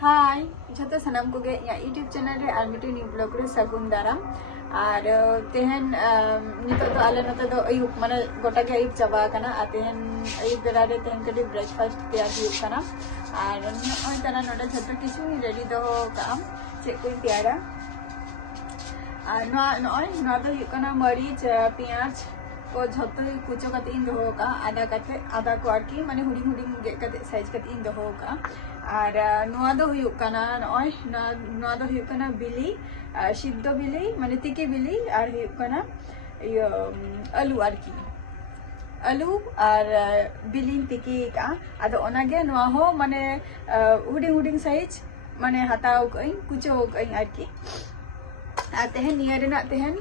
हाय जो सामान को यूट्यूब चैनल रे मिट्टी न्यू ब्लॉग रे सगुन दाराम और तेहन नित आले नते अयुब माने गोटा के अयुब चाबा कना आ तेहन अयुब बेला रे तेहन कटी ब्रेकफास्ट तैयार हुई कना और नय तना नोडे जतो किछु रेडी दो काम चेक को तैयारा और नय दो कना मरीच पियाज को झतो कुचो कते इन दो का आधा को आरकी माने हुडी हुडी गे कते साइज कते इन दो का और नोआ दो हुयुक कना नय नोआ दो हुयुक कना बिली सिद्ध बिली माने तिकी बिली और हुयुक कना आलू आरकी आलू और बिली तिकी का आदो ओनागे नोआ हो माने हुडी हुडी साइज माने हताव कई कुचो कई आरकी आ तेहन निया रेना तेहन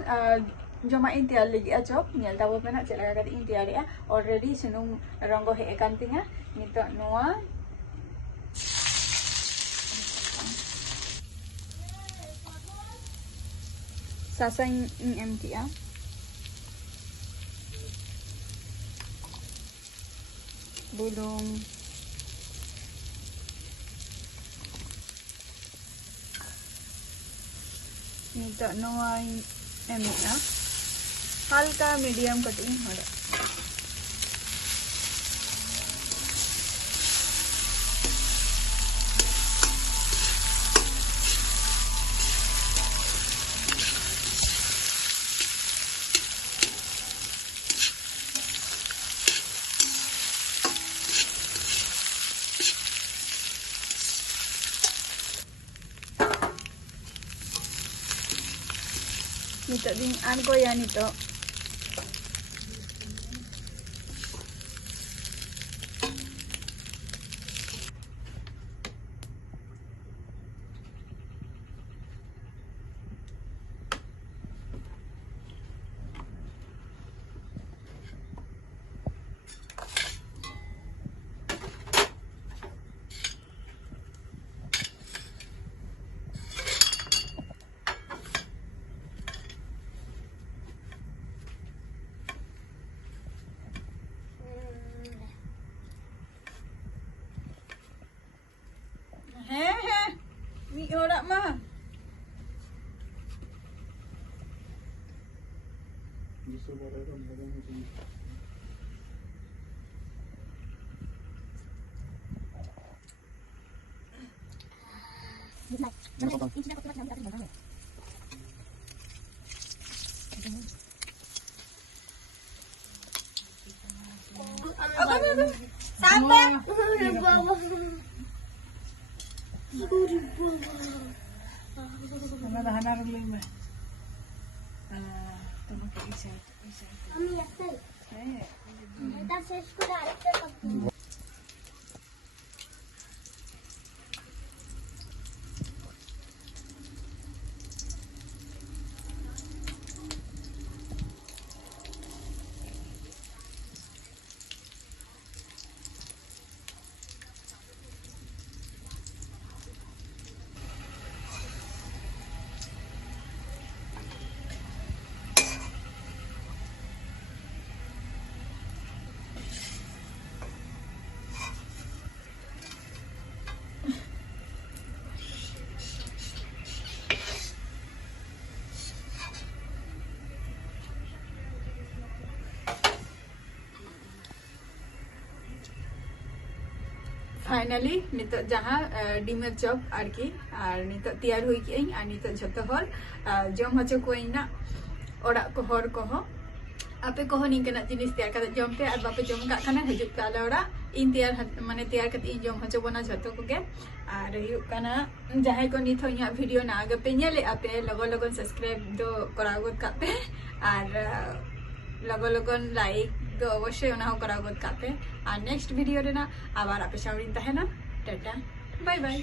जमा इन तैयार लगी चॉप नेल ताबो पेना चला का इन तैयार ऑलरेडी सुनुम रंगो हे कान तिंगा नितो नोआ सासां एम किया बुलुंग नितो नोआ एम किया हल्का मीडियम कटिंग हो रहा nito din ko yan ito mi ora mah finally नित जहाँ डिमर चॉप आरकी और नित तैयार हुई कि और नित झतो हर जम हचो को ओड़ा को हर को आपे को निकना जिनिस तैयार कर जम पे और बापे जम का खाना हजु पे आले ओड़ा इन तैयार माने तैयार करते इन जम हचो बना झतो को के और हुयु कना जहां को नित इया वीडियो ना आगे पे नेले आपे लगो लगन सब्सक्राइब दो करागत का पे और लगो लगन लाइक तो अवश्य करा गद कापे और नेक्स्ट वीडियो रेना आबार आपे सामने तहेना टाटा बाय बाय।